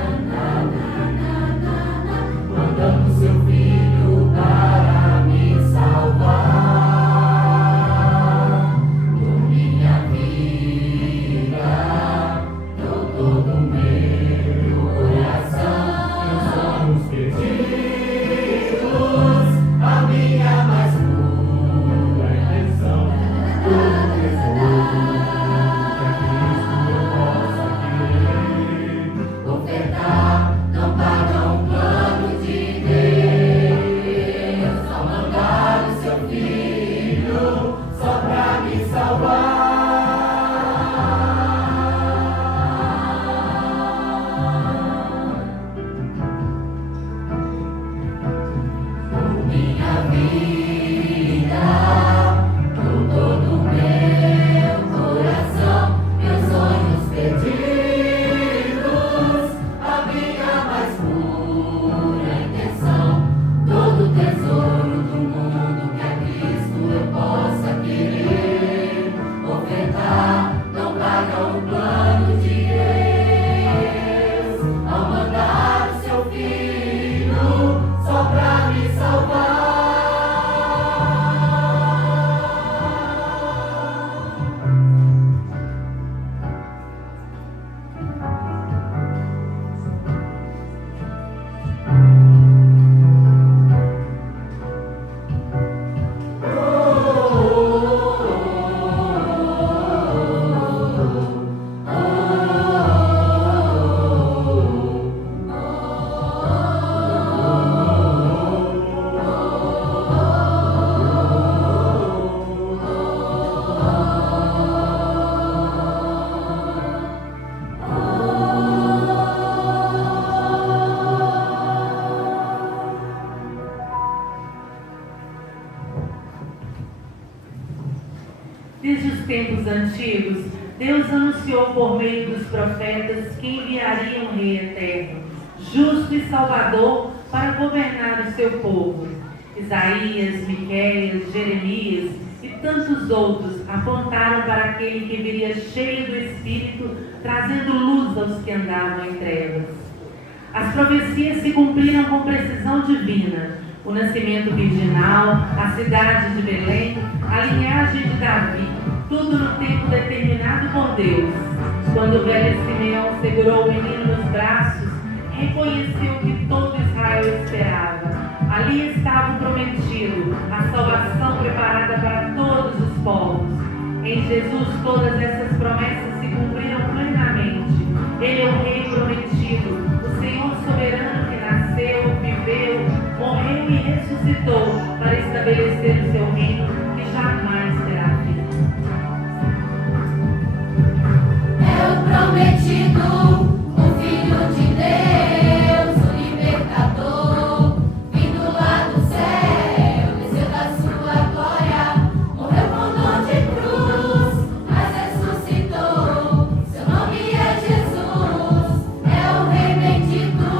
mandando seu filho para me salvar. Desde os tempos antigos, Deus anunciou por meio dos profetas que enviaria um Rei eterno, justo e salvador para governar o seu povo. Isaías, Miqueias, Jeremias e tantos outros apontaram para aquele que viria cheio do Espírito, trazendo luz aos que andavam em trevas. As profecias se cumpriram com precisão divina. O nascimento virginal, a cidade de Belém, a linhagem de Davi, tudo no tempo determinado por Deus. Quando o velho Simeão segurou o menino nos braços, reconheceu o que todo Israel esperava. Ali estava o prometido, a salvação preparada para todos os povos. Em Jesus todas essas promessas se cumpriram plenamente. Ele é o Rei prometido, o Senhor soberano que nasceu, viveu, morreu e ressuscitou para estabelecer o seu reino que jamais terá fim. É o prometido, o Filho de Deus, o libertador, vindo lá do céu, desceu da sua glória, morreu com dor de cruz, mas ressuscitou. Seu nome é Jesus, é o Rei bendito,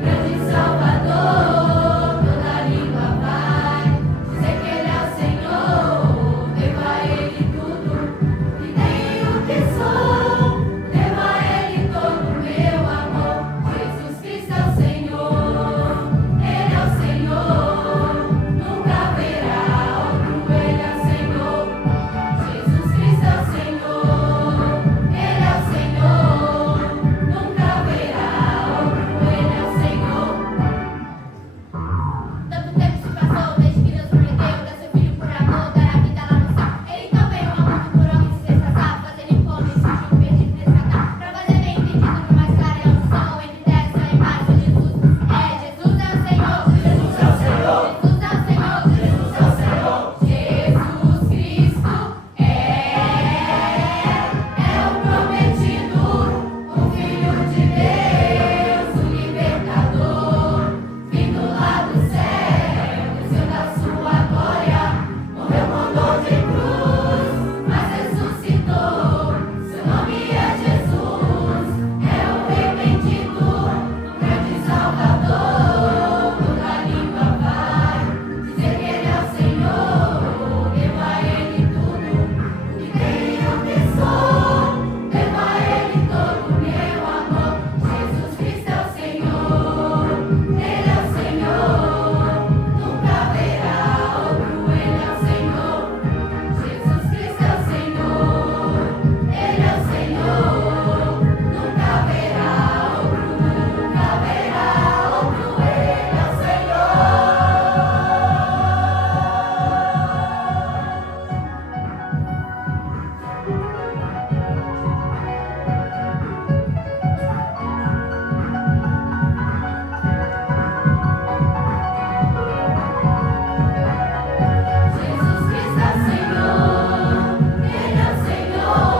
grande Salvador. Toda língua vai dizer que Ele é o Senhor. Devo a Ele tudo que tenho, o que sou. Devo a Ele todo o meu amor. Jesus Cristo é o Senhor, Ele é o Senhor, nunca haverá outro. Ele é o Senhor. Jesus Cristo é o Senhor, Ele é o Senhor, nunca haverá outro. Ele é o Senhor. Tanto tempo se passou desde que Deus prometeu dar seu filho por amor, dar a vida lá no céu. Ele então veio ao mundo por homens se desgraçar, fazendo encontro e surgiu o perdido resgatar. Pra fazer bem entendido que mais clara é a opção entre dessa e embaixo. Jesus é o Senhor, Jesus é o Senhor, Jesus é o Senhor, Jesus é o Senhor. Jesus Cristo é o prometido, o Filho de Deus, o libertador, vindo lá do céu, desceu da sua glória, morreu com dor de cruz, mas ressuscitou. Seu nome é Jesus, é o Rei bendito, grande Salvador. Toda língua vai dizer que Ele é o Senhor. Devo a Ele tudo o que tenho, o que sou. Devo a Ele todo o meu amor. Jesus Cristo é o Senhor, Ele é o Senhor, nunca haverá outro. Ele é o Senhor. Jesus Cristo é o Senhor, Ele é o Senhor, nunca haverá outro, nunca haverá outro. Ele é o Senhor. Jesus Cristo é o Senhor, Ele é o Senhor,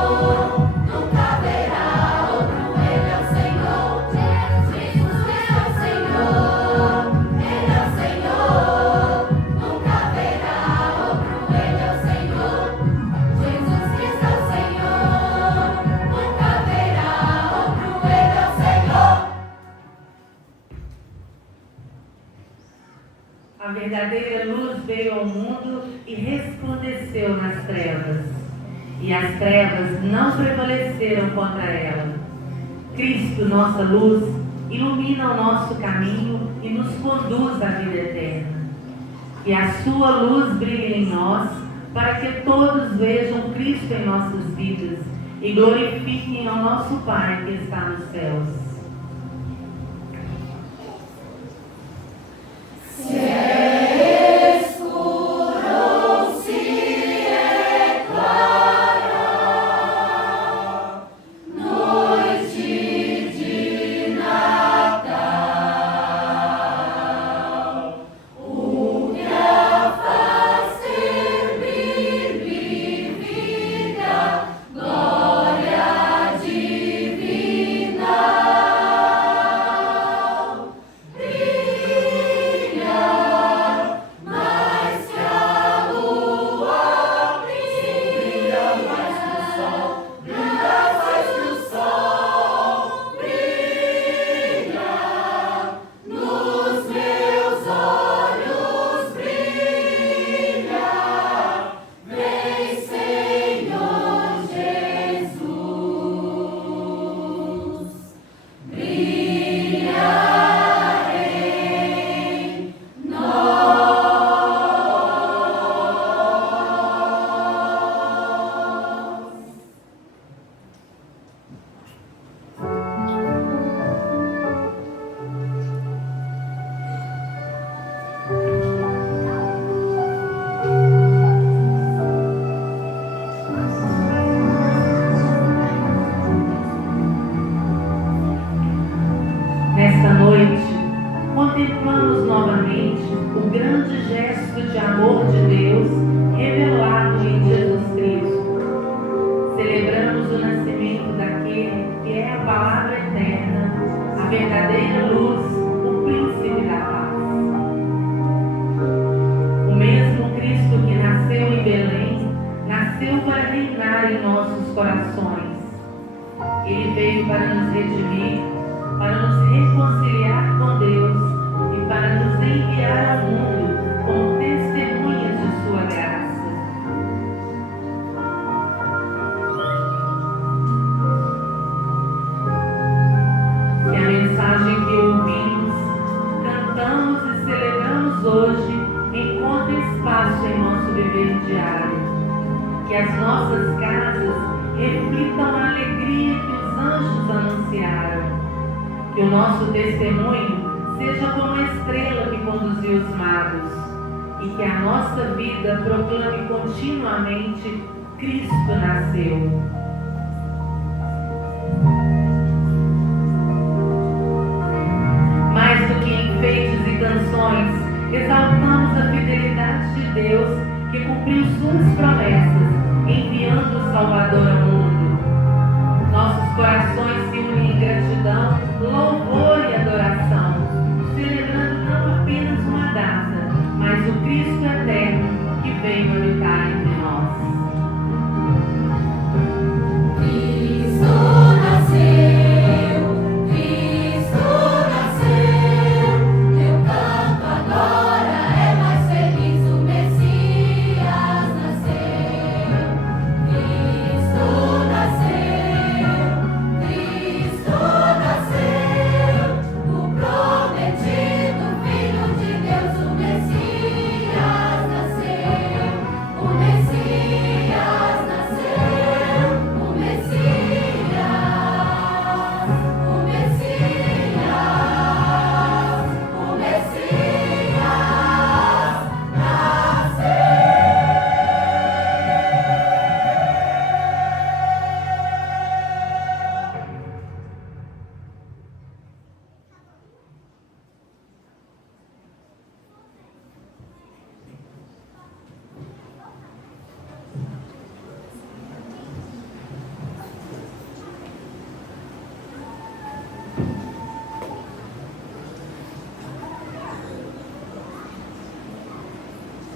nunca haverá outro. Ele é o Senhor. Jesus Cristo é o Senhor, Ele é o Senhor, nunca haverá outro. Ele é o Senhor. Jesus Cristo é o Senhor, nunca haverá outro. Ele é o Senhor. A verdadeira luz veio ao mundo e resplandeceu nas trevas, e as trevas não prevaleceram contra ela. Cristo, nossa luz, ilumina o nosso caminho e nos conduz à vida eterna. Que a sua luz brilhe em nós, para que todos vejam Cristo em nossas vidas e glorifiquem ao nosso Pai que está nos céus. Glória divina. contemplamos novamente o grande gesto de amor de Deus revelado em Jesus Cristo. Celebramos o nascimento daquele que é a palavra eterna, a verdadeira luz, o príncipe da paz. O mesmo Cristo que nasceu em Belém, nasceu para reinar em nossos corações. Ele veio para nos redimir, para nos reconciliar com Deus e para nos enviar ao mundo como testemunhas de sua graça. Que a mensagem que ouvimos, cantamos e celebramos hoje encontre espaço em nosso viver diário. Que as nossas casas reflitam a alegria que os anjos anunciaram. Que o nosso testemunho seja como a estrela que conduziu os magos. E que a nossa vida proclame continuamente: Cristo nasceu. Mais do que enfeites e canções, exaltamos a fidelidade de Deus que cumpriu suas promessas, enviando o Salvador ao mundo. Nossos corações se unem em gratidão, louvor e adoração, celebrando não apenas uma data, mas o Cristo eterno que veio habitar entre nós. Cristo nasceu, Cristo nasceu. Meu canto agora é mais feliz, o Messias nasceu. Cristo nasceu, Cristo nasceu. O prometido Filho de Deus, o Messias nasceu. O Messias nasceu, o Messias, o Messias, o Messias nasceu.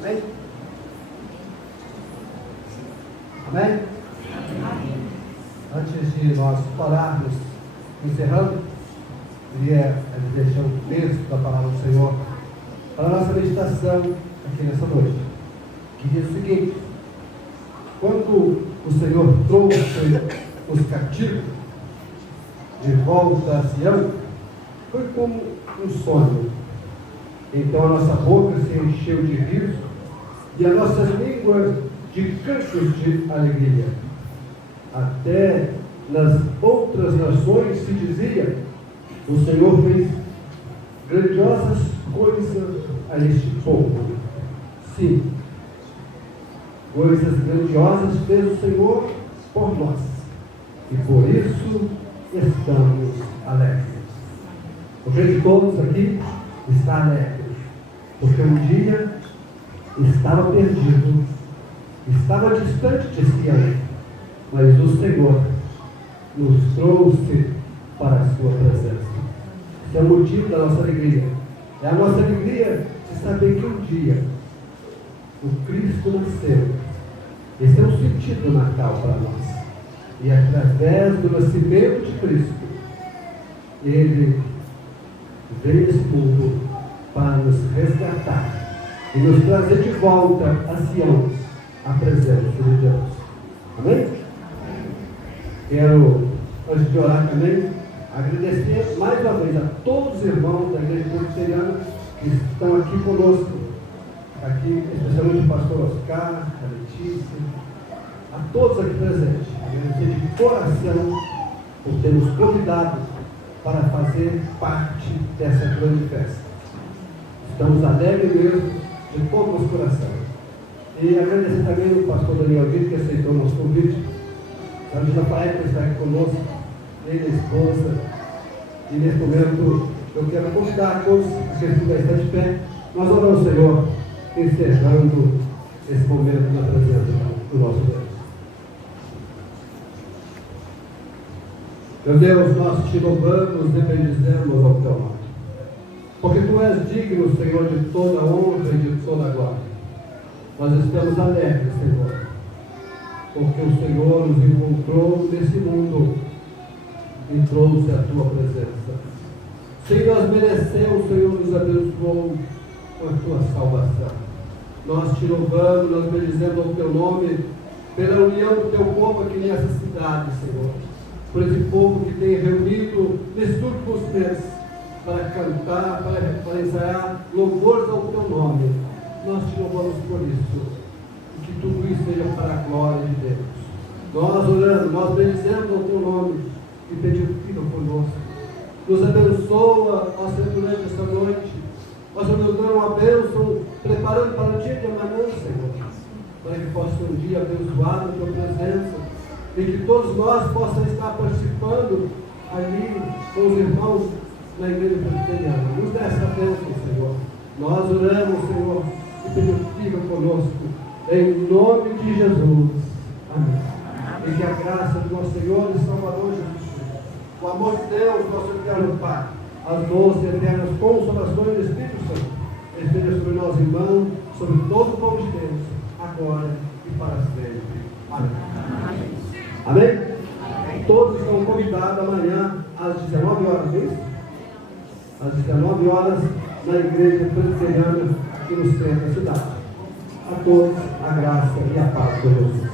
Amém? Amém? Antes de nós orarmos, encerrando, queria deixar um texto da palavra do Senhor para a nossa meditação aqui nessa noite, que diz o seguinte: quando o Senhor trouxe os cativos de volta a Sião, foi como um sonho. Então a nossa boca se encheu de riso e as nossas línguas de cantos de alegria. Até nas outras nações se dizia: o Senhor fez grandiosas coisas a este povo. Sim, coisas grandiosas fez o Senhor por nós, e por isso estamos alegres. Eu creio que todos aqui estão alegres, porque um dia estava perdido, estava distante de Sião, mas o Senhor nos trouxe para a sua presença. Esse é o motivo da nossa alegria. É a nossa alegria de saber que um dia o Cristo nasceu. Esse é o sentido do Natal para nós. E através do nascimento de Cristo, Ele veio a esse mundo para nos resgatar e nos trazer de volta a Sião, a presença de Deus. Amém? Quero, antes de orar também, agradecer mais uma vez a todos os irmãos da Igreja Presbiteriana que estão aqui conosco, aqui, especialmente o pastor Oscar, a Letícia, a todos aqui presentes. Agradecer de coração por ter nos convidado para fazer parte dessa grande festa. Estamos alegres mesmo, de todo o nosso coração. E agradecer também ao pastor Daniel Vitor, que aceitou o nosso convite. A Angela Paeta está aqui conosco, ele, a esposa, e nesse momento Eu quero convidar todos aqueles que estão de pé. Nós oramos ao Senhor, encerrando esse momento na presença do nosso Deus. Meu Deus, nós te louvamos e bendizemos ao teu nome. Porque tu és digno, Senhor, de toda honra e de toda glória. Nós estamos alegres, Senhor, porque o Senhor nos encontrou nesse mundo e trouxe a tua presença. Sem nós merecemos, o Senhor nos abençoou com a tua salvação. Nós te louvamos, nós bendizemos ao teu nome pela união do teu povo aqui nessa cidade, Senhor. Por esse povo que tem reunido nesses últimos meses para cantar, para ensaiar louvores ao teu nome. Nós te louvamos por isso. E que tudo isso seja para a glória de Deus. Nós oramos, nós bendizemos ao teu nome e pedimos que fica conosco. Nos abençoa, ó Senhor, durante essa noite. Nós nos dando uma bênção, preparando para o dia de amanhã, Senhor. Para que possa ser um dia abençoado na tua presença. E que todos nós possamos estar participando ali com os irmãos na igreja presbiteriana. Nos dê essa bênção, Senhor. Nós oramos, Senhor, e pedimos que fica conosco. Em nome de Jesus. Amém. E que a graça do nosso Senhor e Salvador Jesus Cristo, o amor de Deus, nosso eterno Pai, as doces e eternas consolações do Espírito Santo, esteja sobre nós, irmãos, sobre todo o povo de Deus, agora e para sempre. Amém. Amém? Todos estão convidados amanhã às 19 horas, é isso? Às 19 horas, na igreja presbiteriana aqui no centro da cidade. A todos, a graça e a paz de Jesus.